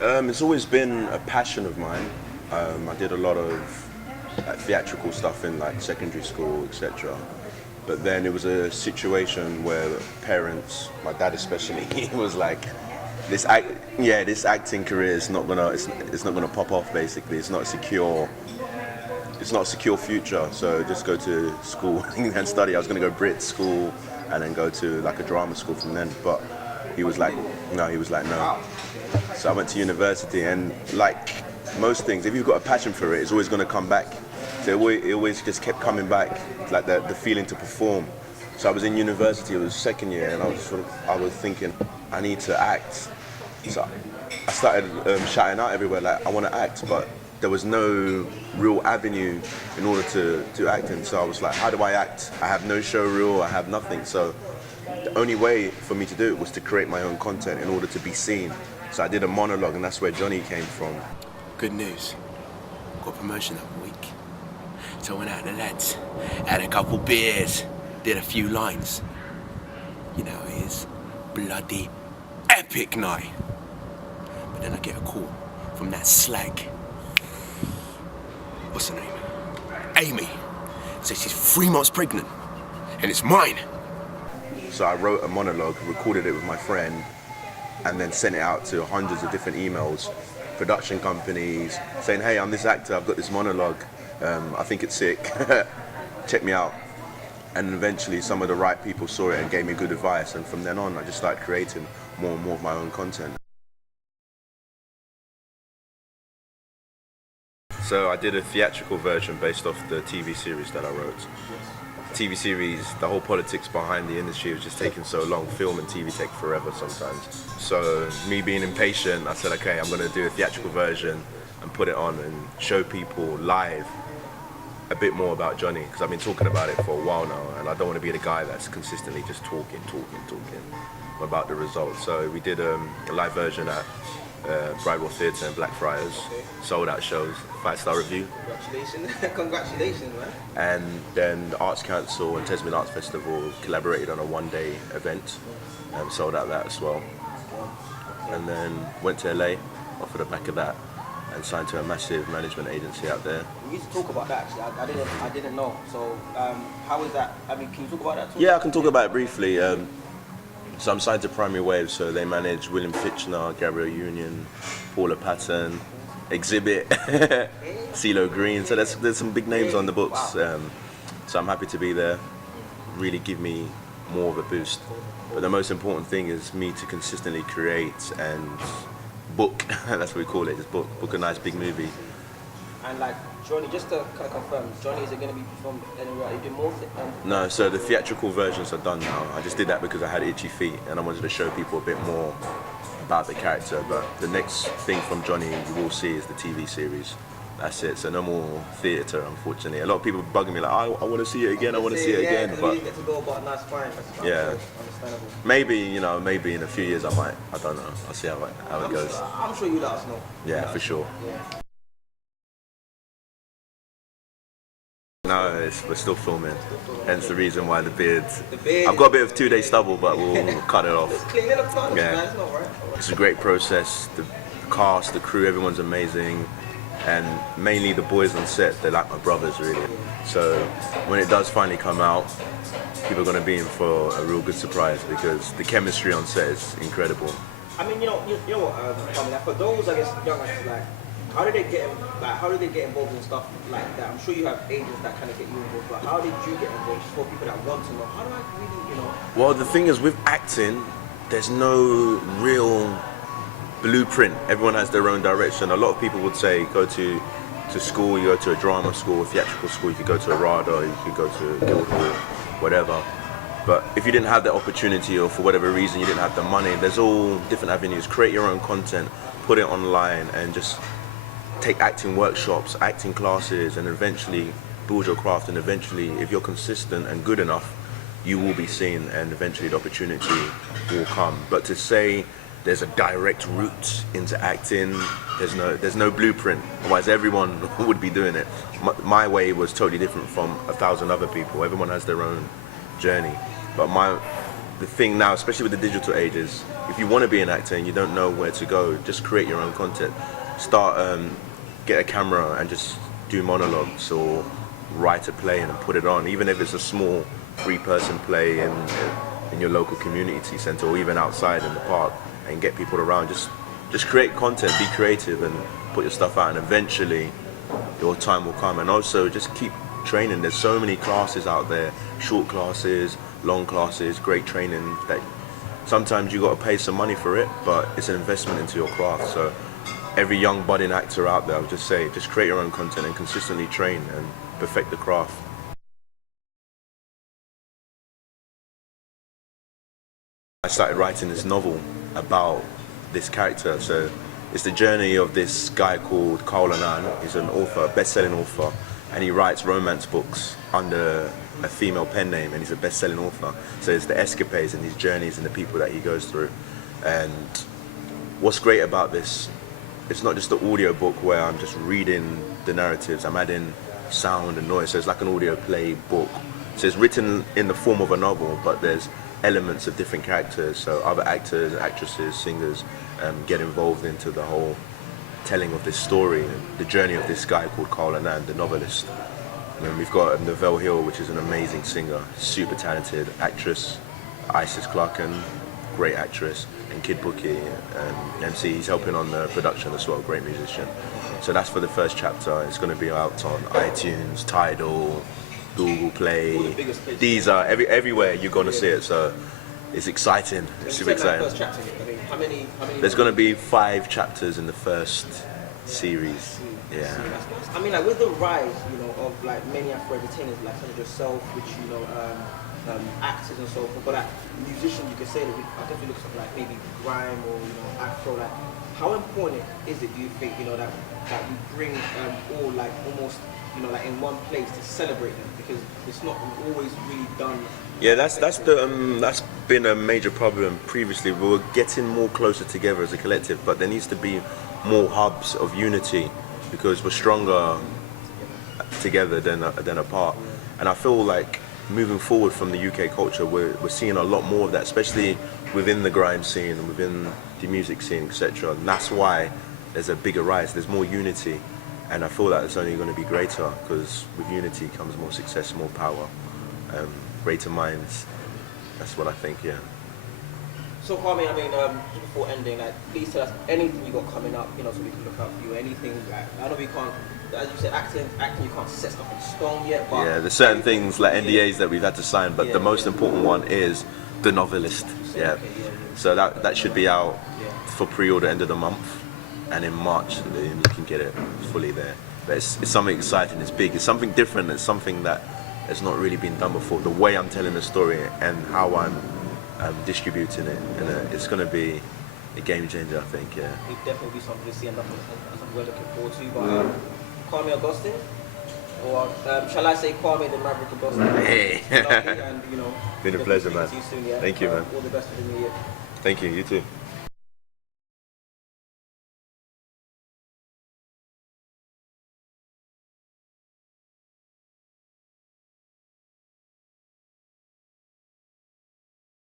It's always been a passion of mine. I did a lot of theatrical stuff in like secondary school, etc. But then it was a situation where parents, my dad especially, he was like, this acting career is not gonna, it's not gonna pop off. Basically, it's not a secure future. So just go to school and study. I was gonna go Brit school and then go to like a drama school from then. But he was like, no. So I went to university, and like most things, if you've got a passion for it, it's always going to come back. So it always just kept coming back, like the feeling to perform. So I was in university, it was second year, and I was thinking, I need to act. So I started shouting out everywhere, like, I want to act, but there was no real avenue in order to act in. So I was like, how do I act? I have no show reel, I have nothing. So the only way for me to do it was to create my own content in order to be seen. So I did a monologue, and that's where Johnny came from. Good news. Got promotion that week. So I went out with the lads, had a couple beers, did a few lines. You know, it's bloody epic night. But then I get a call from that slag. What's her name? Amy. Says she's 3 months pregnant, and it's mine. So I wrote a monologue, recorded it with my friend, and then sent it out to hundreds of different emails, production companies, saying, hey, I'm this actor, I've got this monologue, I think it's sick, check me out. And eventually some of the right people saw it and gave me good advice, and from then on I just started creating more and more of my own content. So I did a theatrical version based off the TV series that I wrote. TV series, the whole politics behind the industry was just taking so long. Film and TV take forever sometimes. So me being impatient, I said, okay, I'm gonna do a theatrical version and put it on and show people live a bit more about Johnny, because I've been talking about it for a while now, and I don't want to be the guy that's consistently just talking about the results. So we did a live version at Bridewell Theatre and Blackfriars, sold out shows, 5-star review. Congratulations, congratulations, man. And then the Arts Council and Tasman Arts Festival collaborated on a one-day event and sold out that as well. And then went to LA off of the back of that and signed to a massive management agency out there. We used to talk about that actually. I didn't know. So how is that? I mean, can you talk about that too? Yeah, I can talk about it briefly. So I'm signed to Primary Wave, so they manage William Fitchner, Gabrielle Union, Paula Patton, Exhibit, CeeLo Green. So there's some big names on the books. Wow. So I'm happy to be there. Really give me more of a boost. But the most important thing is me to consistently create and book. That's what we call it. Just book a nice big movie. And like Johnny, just to kind of confirm, Johnny, is it going to be performed anywhere? Are you doing more? No, so the theatrical versions are done now. I just did that because I had itchy feet and I wanted to show people a bit more about the character. But the next thing from Johnny you will see is the TV series. That's it. So no more theatre, unfortunately. A lot of people bugging me like, I want to see it again. I want to see it again. But But we get to go, but that's fine. yeah, Understandable. maybe in a few years I might. I don't know. I'll see how it goes. I'm sure you let us know. Yeah, for sure. Yeah. No, we're still filming. Hence the reason why the beard. The beard. I've got a bit of 2-day stubble, but we'll cut it off. It's clean it up, man. Yeah. It's not right. It's a great process. The cast, the crew, everyone's amazing. And mainly the boys on set, they're like my brothers, really. So when it does finally come out, people are going to be in for a real good surprise because the chemistry on set is incredible. I mean, you know what? Kwame, like for those, I guess, young actors, like, how do they get involved in stuff like that? I'm sure you have agents that kind of get you involved, but how did you get involved? Just for people that want to know, how do I really, you know? Well, the thing is, with acting, there's no real blueprint. Everyone has their own direction. A lot of people would say go to school, you go to a drama school, a theatrical school, you could go to a RADA, you could go to Guildhall, whatever. But if you didn't have the opportunity or for whatever reason you didn't have the money, there's all different avenues. Create your own content, put it online, and just take acting workshops, acting classes, and eventually build your craft. And eventually, if you're consistent and good enough, you will be seen, and eventually the opportunity will come. But to say there's a direct route into acting, there's no blueprint. Otherwise, everyone would be doing it. My way was totally different from 1,000 other people. Everyone has their own journey. But the thing now, especially with the digital age, is if you want to be an actor and you don't know where to go, just create your own content. Start, get a camera and just do monologues or write a play and put it on, even if it's a small 3-person play in your local community center or even outside in the park, and get people around. Just create content, be creative, and put your stuff out, and eventually your time will come. And also just keep training. There's so many classes out there, short classes, long classes, great training, that sometimes you got to pay some money for it, but it's an investment into your craft. So every young budding actor out there, I would just say, just create your own content and consistently train and perfect the craft. I started writing this novel about this character. So it's the journey of this guy called Kwame. He's an author, best-selling author, and he writes romance books under a female pen name, and he's a best-selling author. So it's the escapades and his journeys and the people that he goes through. And what's great about this, it's not just the audio book where I'm just reading the narratives, I'm adding sound and noise. So it's like an audio play book. So it's written in the form of a novel, but there's elements of different characters, so other actors, actresses, singers get involved into the whole telling of this story, the journey of this guy called Kwame, the novelist. And we've got Novell Hill, which is an amazing singer, super talented actress, Isis Clarken, great actress, and Kid Bookie, MC, he's helping on the production as well, great musician. So that's for the first chapter. It's going to be out on iTunes, Tidal, Google Play. These are everywhere you're going to see it, so it's exciting. It's super exciting. First chapter, I mean, how many There's going to be 5 chapters in the first series. Yeah. I mean, like with the rise, you know, of like many Afro entertainers, like such as yourself, which you know, actors and so forth, but like musicians, you could say that I definitely look at like maybe grime or you know Afro. Like, how important is it, do you think, you know, that we bring all like almost, you know, like in one place to celebrate them, because it's not always really done. Yeah, that's been a major problem previously. We were getting more closer together as a collective, but there needs to be more hubs of unity, because we're stronger together than apart. And I feel like moving forward from the UK culture, we're seeing a lot more of that, especially within the grime scene and within the music scene, etc. And that's why there's a bigger rise. There's more unity. And I feel that it's only going to be greater, because with unity comes more success, more power, greater minds. That's what I think, yeah. So Kwame, I mean, just before ending, like, please tell us anything you got coming up, you know, so we can look out for you. Anything, like, I know we can't, as you said, acting, you can't set stuff in stone yet, but... Yeah, there's certain things like NDAs that we've had to sign, but the most important one is the Novelist. Yeah. Okay, yeah. So that should be out for pre-order end of the month, and in March then you can get it fully there. But it's something exciting, it's big, it's something different, it's something that has not really been done before. The way I'm telling the story and how I'm distributing it, and it's going to be a game changer, I think. Yeah. It'll definitely be something to see and something we're looking forward to. But Kwame Augustine, or shall I say Kwame the Maverick Augustine? Hey. And you know, Been a pleasure, man. See you soon, yeah? Thank you, man. All the best for the new year. Thank you. You too.